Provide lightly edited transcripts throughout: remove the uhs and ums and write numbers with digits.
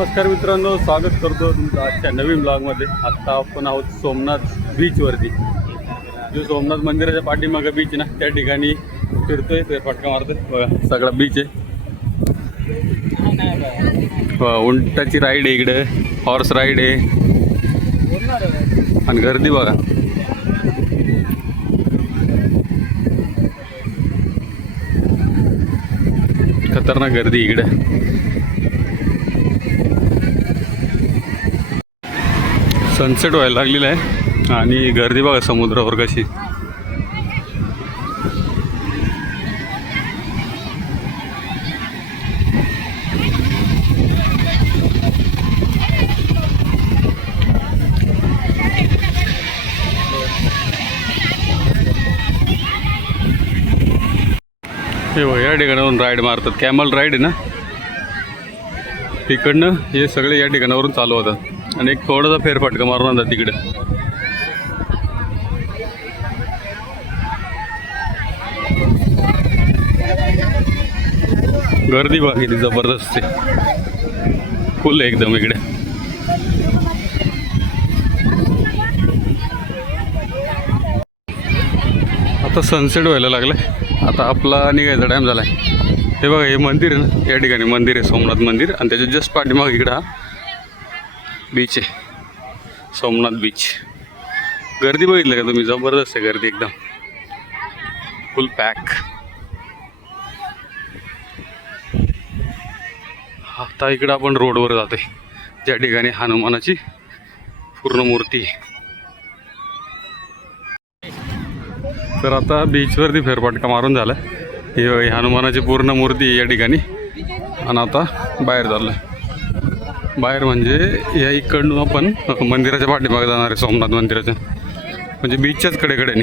नमस्कार मित्रांनो, स्वागत करतो तुमचं आजच्या नवीन ब्लॉगमध्ये। आता आपण आहोत सोमनाथ बीचवरती। जो सोमनाथ मंदिराच्या पाठीमागे बीच ना, त्या ठिकाणी फिरतोय, फेरफटका मारतोय। बघा सगळा बीच आहे। उंटाची राईड आहे इकडे, हॉर्स राईड आहे आणि गर्दी बघा। खतरनाक गर्दी इकडे। सनसेट व्हायला लागलेला आहे आणि गर्दी बघा समुद्रावर कशी। हे बघा या ठिकाणावरून राईड मारतात, कॅमल राईड आहे ना, तिकडनं हे सगळे या ठिकाणावरून चालू होतात आणि एक थोडासा फेरफटका मारून आणतात तिकडे। गर्दी बघा किती जबरदस्त आहे, फुल एकदम इकडे। आता सनसेट व्हायला लागलाय, आता आपला निघायचा टाइम झालाय। हे बघा हे मंदिर आहे ना, या ठिकाणी मंदिर आहे सोमनाथ मंदिर, आणि त्याच्या जस्ट पाठीमागे इकडं हा बीच आहे, सोमनाथ बीच। गर्दी बघितलं का तुम्ही, जबरदस्त आहे गर्दी एकदम, फुल पॅक। आता इकडं आपण रोडवर जातोय, ज्या ठिकाणी हनुमानाची पूर्ण मूर्ती आहे। तर आता बीचवरती फेरफटका मारून झाला, ही हनुमानाची पूर्ण मूर्ती या ठिकाणी। आणि आता बाहेर झालं, बाहेर म्हणजे या इकडून आपण मंदिराच्या पाठीमागे जाणार आहे, सोमनाथ मंदिराच्या, म्हणजे बीचच्याच कडेकडेने।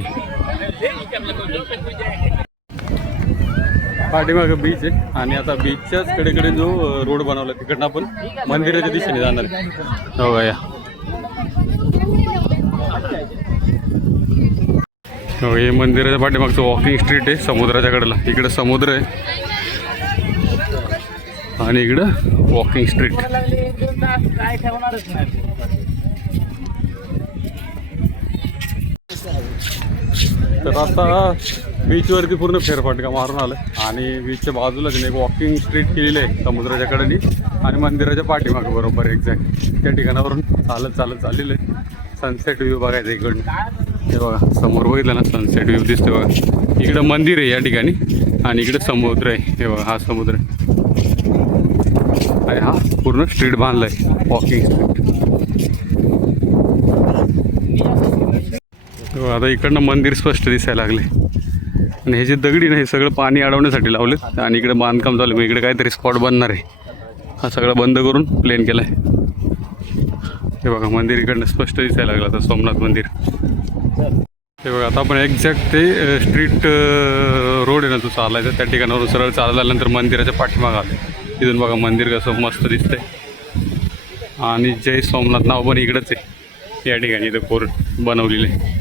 पाठीमागे बीच आहे आणि आता बीचच्याच कडेकडे जो रोड बनवला तिकडनं आपण मंदिराच्या दिशेने जाणार आहे। हो का, या हो, हे मंदिराच्या पाठीमागचं वॉकिंग स्ट्रीट आहे समुद्राच्या कडेला। इकडे समुद्र आहे आणि इकडं वॉकिंग स्ट्रीट। तर आता बीचवरती पूर्ण फेरफटका मारून आलं आणि बीचच्या बाजूलाच एक वॉकिंग स्ट्रीट केलेलं आहे समुद्राच्या कडेने आणि मंदिराच्या पाठीमागे बरोबर एक्झॅक्ट त्या ठिकाणावरून चालत चालत चाललेलं आहे। सनसेट व्ह्यू बघायचा इकडनं, हे बघा समोर बघितलं ना, सनसेट व्ह्यू दिसते बघा। इकडं मंदिर आहे या ठिकाणी आणि इकडे समुद्र आहे, हे बघा हा समुद्र आहे आणि हा पूर्ण स्ट्रीट बांधला आहे, वॉकिंग स्ट्रीट। आता इकडनं मंदिर स्पष्ट दिसायला लागले आणि हे जे दगडी ना, हे सगळं पाणी अडवण्यासाठी लावलेत आणि इकडे बांधकाम चालू आहे। इकडे काहीतरी स्पॉट बनणार आहे, हा सगळं बंद करून प्लेन केला आहे। हे बघा मंदिर इकडनं स्पष्ट दिसायला लागलं आता, सोमनाथ मंदिर। हे बघा आता आपण एक्झॅक्ट ते स्ट्रीट रोड आहे ना, तो चालायचा त्या ठिकाणावरून सरळ चालत आल्यानंतर मंदिराच्या पाठीमागं आलं। इथून बघा मंदिर कसं मस्त दिसतंय आणि जय सोमनाथ नाव पण इकडंच आहे या ठिकाणी, इथं कोर्ट बनवलेलं आहे।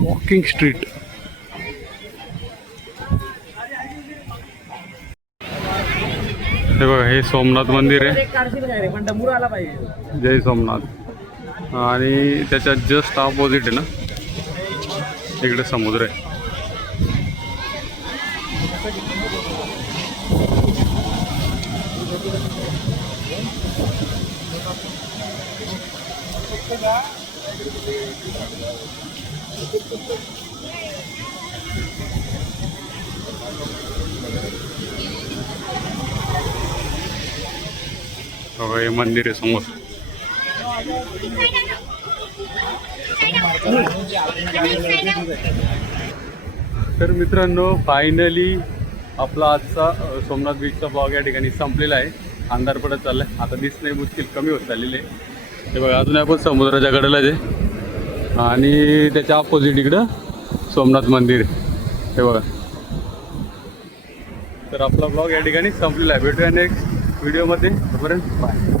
Walking street. हे बघा हे सोमनाथ मंदिर आहे, जय सोमनाथ, आणि त्याच्या जस्ट ऑपोजिट आहे ना इकडे समुद्र आहे। बघा हे मंदिर आहे समोर। तर मित्रांनो, फायनली आपला आजचा सोमनाथ बीचचा ब्लॉग या ठिकाणी संपलेला आहे। अंधार पडत चाललाय, आता दिसणे मुश्किल कमी होत चाललेले आहे। हे बघा अजून आपण समुद्राच्या कडेलाच आहे आणि त्याच्या ऑपोजिट इकडं सोमनाथ मंदिर आहे, हे बघा। तर आपला ब्लॉग या ठिकाणी संपलेला आहे। भेटूया नेक्स्ट व्हिडिओमध्ये, तोपर्यंत बाय।